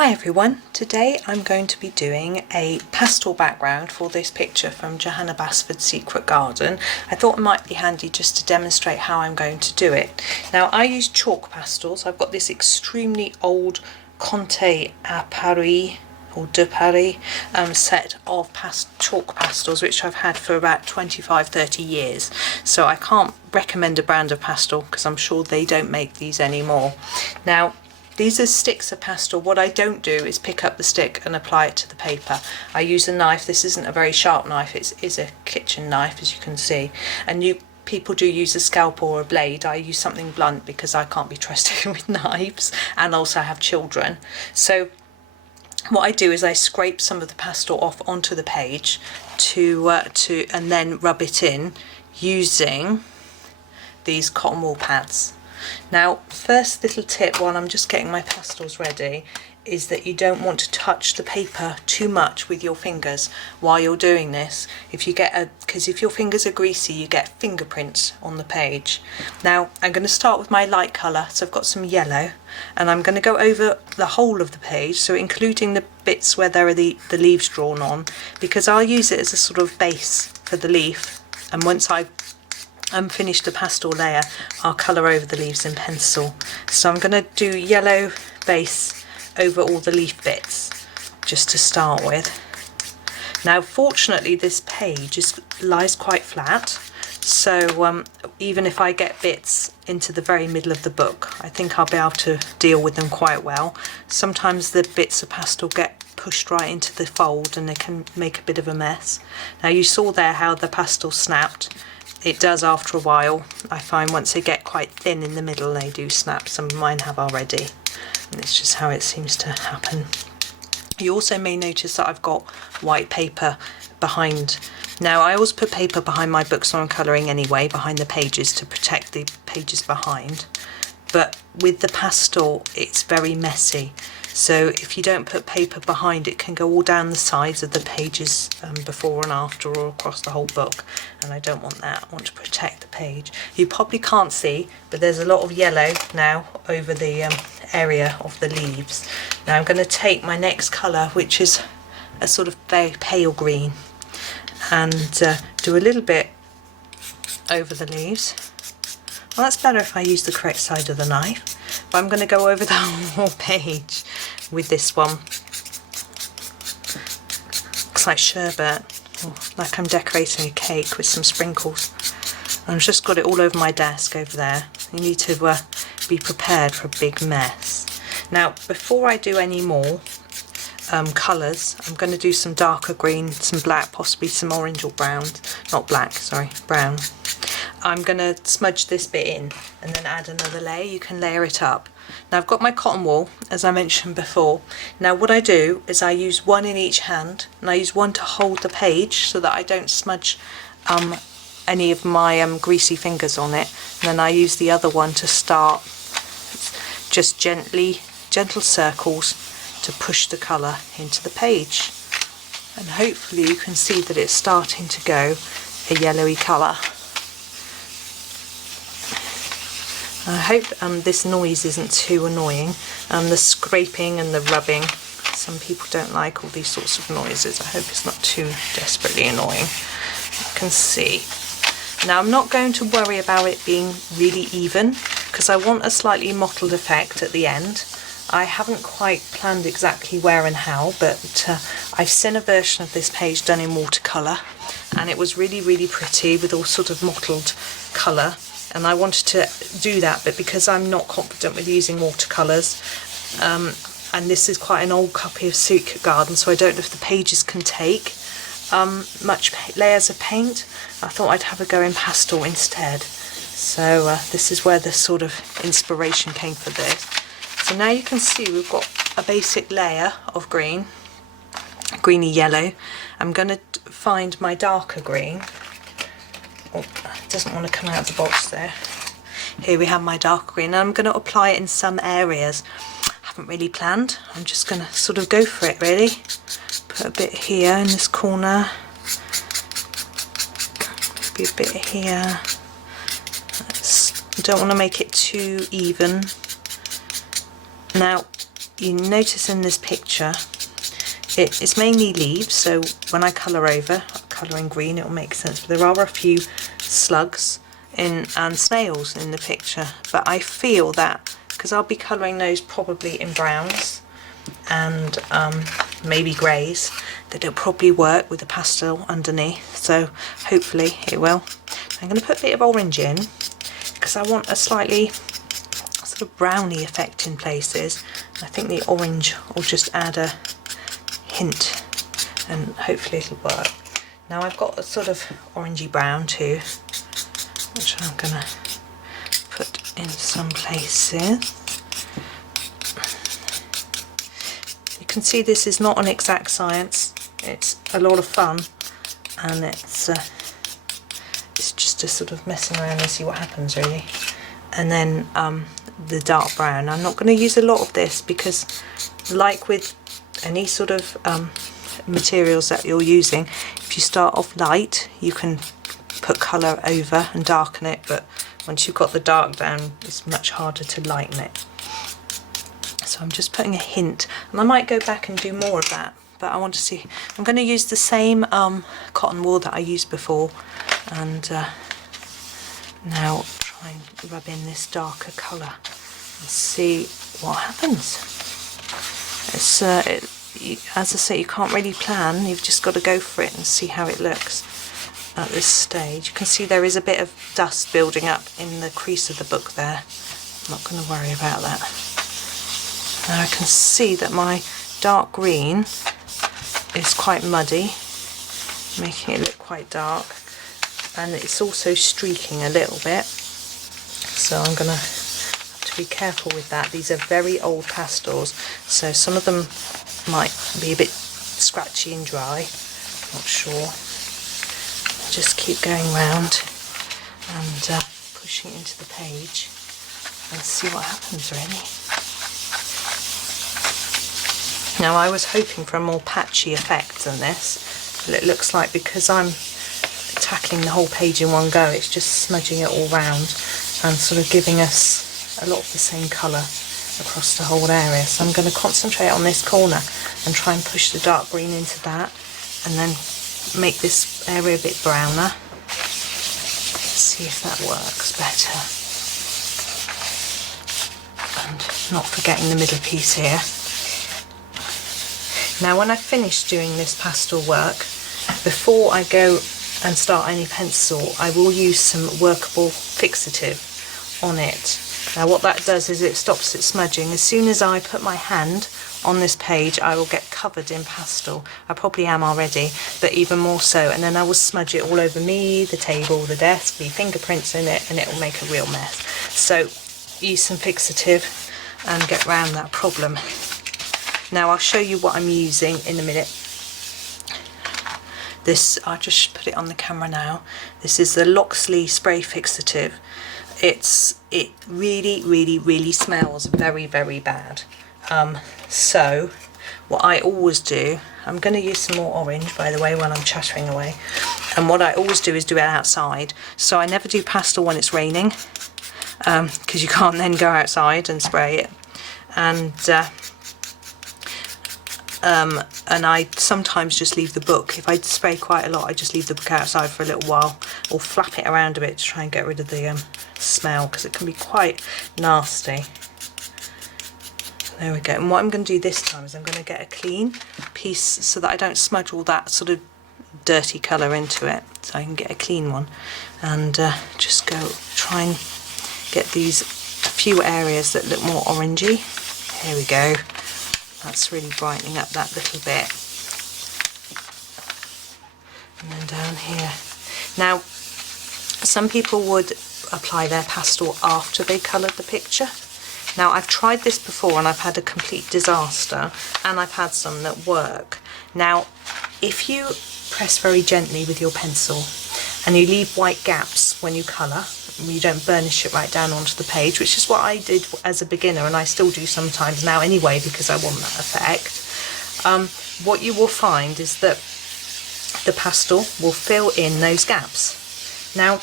Hi everyone, today I'm going to be doing a pastel background for this picture from Johanna Basford's Secret Garden. I thought it might be handy just to demonstrate how I'm going to do it. Now I use chalk pastels. I've got this extremely old Conte à Paris or de Paris set of chalk pastels which I've had for about 25-30 years. So I can't recommend a brand of pastel because I'm sure they don't make these anymore. Now these are sticks of pastel. What I don't do is pick up the stick and apply it to the paper. I use a knife. This isn't a very sharp knife, it is a kitchen knife as you can see, and people do use a scalpel or a blade. I use something blunt because I can't be trusted with knives and also have children. So what I do is I scrape some of the pastel off onto the page and then rub it in using these cotton wool pads. Now, first little tip while I'm just getting my pastels ready is that you don't want to touch the paper too much with your fingers while you're doing this. Because if your fingers are greasy, you get fingerprints on the page. Now, I'm going to start with my light colour, so I've got some yellow, and I'm going to go over the whole of the page, so including the bits where there are the leaves drawn on, because I'll use it as a sort of base for the leaf, and once I've finished the pastel layer, I'll colour over the leaves in pencil. So I'm going to do yellow base over all the leaf bits just to start with. Now fortunately this page lies quite flat, so even if I get bits into the very middle of the book, I think I'll be able to deal with them quite well. Sometimes the bits of pastel get pushed right into the fold and they can make a bit of a mess. Now you saw there how the pastel snapped. It does after a while. I find once they get quite thin in the middle they do snap. Some of mine have already. And it's just how it seems to happen. You also may notice that I've got white paper behind. Now I always put paper behind my books when I'm colouring anyway, behind the pages to protect the pages behind. But with the pastel it's very messy. So if you don't put paper behind, it can go all down the sides of the pages before and after or across the whole book, and I don't want that. I want to protect the page. You probably can't see, but there's a lot of yellow now over the area of the leaves. Now I'm going to take my next colour, which is a sort of very pale green, and do a little bit over the leaves. Well, that's better if I use the correct side of the knife. But I'm going to go over the whole page with this one. Looks like sherbet, like I'm decorating a cake with some sprinkles. And I've just got it all over my desk over there. You need to be prepared for a big mess. Now, before I do any more colours, I'm going to do some darker green, some black, possibly some orange or brown. Not black, sorry, brown. I'm going to smudge this bit in and then add another layer. You can layer it up. Now I've got my cotton wool, as I mentioned before. Now what I do is I use one in each hand, and I use one to hold the page so that I don't smudge any of my greasy fingers on it. And then I use the other one to start just gentle circles to push the colour into the page. And hopefully you can see that it's starting to go a yellowy colour. I hope this noise isn't too annoying, the scraping and the rubbing. Some people don't like all these sorts of noises. I hope it's not too desperately annoying. You can see. Now I'm not going to worry about it being really even because I want a slightly mottled effect at the end. I haven't quite planned exactly where and how, but I've seen a version of this page done in watercolour and it was really pretty with all sort of mottled colour. And I wanted to do that, but because I'm not confident with using watercolours, and this is quite an old copy of Secret Garden, so I don't know if the pages can take much layers of paint, I thought I'd have a go in pastel instead. So this is where the sort of inspiration came for this. So now you can see we've got a basic layer of green, greeny yellow. I'm going to find my darker green. Oh, it doesn't want to come out of the box there. Here we have my dark green, and I'm going to apply it in some areas. I haven't really planned. I'm just going to sort of go for it really. Put a bit here in this corner. Maybe a bit here. I don't want to make it too even. Now you notice in this picture it's mainly leaves, so when I colour over, colour in green, it will make sense. But there are a few slugs and snails in the picture, but I feel that because I'll be colouring those probably in browns and maybe greys, that it'll probably work with the pastel underneath, so hopefully it will. I'm going to put a bit of orange in because I want a slightly sort of browny effect in places. I think the orange will just add a hint and hopefully it'll work. Now I've got a sort of orangey brown too, which I'm going to put in some places. You can see this is not an exact science, it's a lot of fun, and it's just a sort of messing around and see what happens really. And then the dark brown, I'm not going to use a lot of this because, like with any sort of materials that you're using, if you start off light you can put colour over and darken it, but once you've got the dark down it's much harder to lighten it. So I'm just putting a hint, and I might go back and do more of that, but I want to see. I'm going to use the same cotton wool that I used before, and now try and rub in this darker colour and see what happens. It's as I say, you can't really plan, you've just got to go for it and see how it looks at this stage. You can see there is a bit of dust building up in the crease of the book there. I'm not going to worry about that. Now I can see that my dark green is quite muddy, making it look quite dark, and it's also streaking a little bit, so I'm going to have to be careful with that. These are very old pastels, so some of them might be a bit scratchy and dry, not sure. Just keep going round and pushing into the page and see what happens really. Now I was hoping for a more patchy effect than this, but it looks like because I'm tackling the whole page in one go, it's just smudging it all round and sort of giving us a lot of the same colour across the whole area. So I'm going to concentrate on this corner and try and push the dark green into that, and then make this area a bit browner. Let's see if that works better. And not forgetting the middle piece here. Now when I finish doing this pastel work, before I go and start any pencil, I will use some Workable Fixative on it. Now what that does is it stops it smudging. As soon as I put my hand on this page, I will get covered in pastel. I probably am already, but even more so. And then I will smudge it all over me, the table, the desk, leave fingerprints in it, and it will make a real mess. So use some fixative and get around that problem. Now I'll show you what I'm using in a minute. This, I'll just put it on the camera now. This is the Loxley spray fixative. It really smells very bad. So what I always do, I'm going to use some more orange by the way when I'm chattering away, and what I always do is do it outside. So I never do pastel when it's raining, because you can't then go outside and spray it, and I sometimes just leave the book. If I spray quite a lot, I just leave the book outside for a little while, or flap it around a bit to try and get rid of the smell, because it can be quite nasty. There we go. And what I'm going to do this time is I'm going to get a clean piece so that I don't smudge all that sort of dirty colour into it, so I can get a clean one, and just go try and get these few areas that look more orangey. Here we go. That's really brightening up that little bit. And then down here. Now, some people would apply their pastel after they coloured the picture. Now, I've tried this before and I've had a complete disaster, and I've had some that work. Now, if you press very gently with your pencil and you leave white gaps when you colour, you don't burnish it right down onto the page, which is what I did as a beginner, and I still do sometimes now anyway because I want that effect. What you will find is that the pastel will fill in those gaps. Now,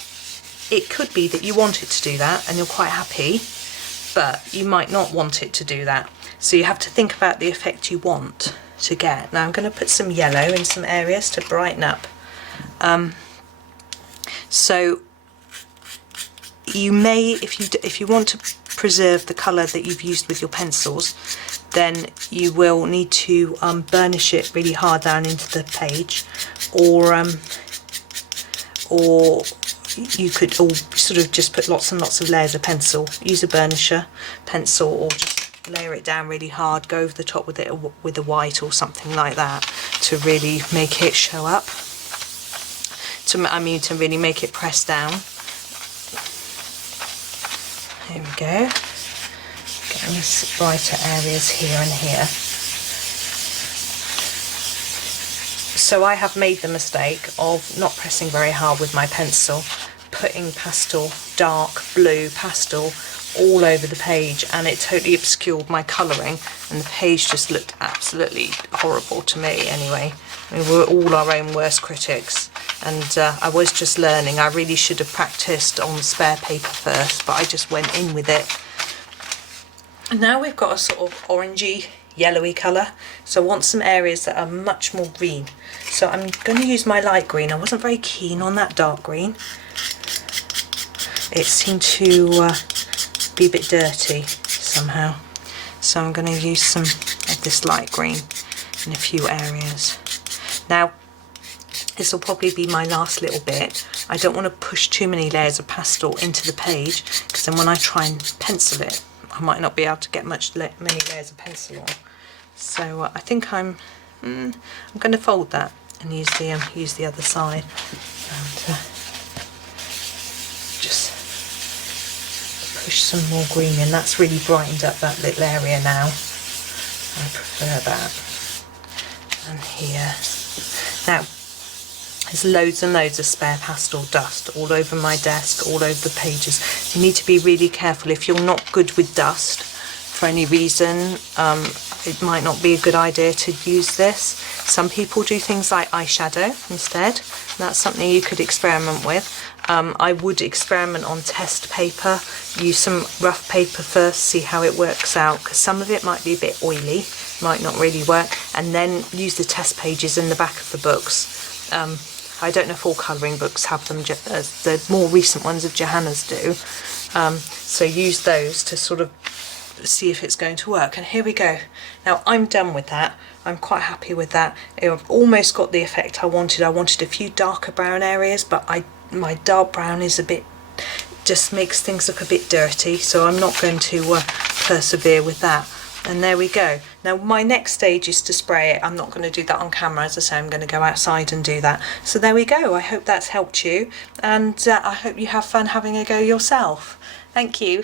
it could be that you want it to do that and you're quite happy, but you might not want it to do that. So you have to think about the effect you want to get. Now I'm going to put some yellow in some areas to brighten up. So you may, if you want to preserve the colour that you've used with your pencils, then you will need to burnish it really hard down into the page, or you could sort of just put lots and lots of layers of pencil. Use a burnisher pencil, or just layer it down really hard, go over the top with it with a white or something like that to really make it show up. To really make it press down. There we go. Getting some brighter areas here and here. So I have made the mistake of not pressing very hard with my pencil, putting pastel, dark blue pastel all over the page, and it totally obscured my colouring, and the page just looked absolutely horrible to me anyway. We were all our own worst critics, and I was just learning. I really should have practised on spare paper first, but I just went in with it. And now we've got a sort of orangey, yellowy colour, so I want some areas that are much more green. So I'm going to use my light green. I wasn't very keen on that dark green. It seemed to be a bit dirty somehow. So I'm going to use some of this light green in a few areas. Now, this will probably be my last little bit. I don't want to push too many layers of pastel into the page, because then when I try and pencil it, I might not be able to get many layers of pencil on. So I think I'm going to fold that and use the other side, and just push some more green in. That's really brightened up that little area now. I prefer that. And here. Now, there's loads and loads of spare pastel dust all over my desk, all over the pages. You need to be really careful. If you're not good with dust for any reason, it might not be a good idea to use this. Some people do things like eyeshadow instead. That's something you could experiment with. I would experiment on test paper. Use some rough paper first, see how it works out, because some of it might be a bit oily, might not really work, and then use the test pages in the back of the books. I don't know if all colouring books have them, the more recent ones of Johanna's do, so use those to sort of see if it's going to work. And here we go. Now I'm done with that. I'm quite happy with that. I've almost got the effect I wanted. I wanted a few darker brown areas, but my dark brown is a bit, just makes things look a bit dirty, so I'm not going to persevere with that. And there we go. Now my next stage is to spray it. I'm not going to do that on camera, as I say. I'm going to go outside and do that. So there we go. I hope that's helped you, and I hope you have fun having a go yourself. Thank you.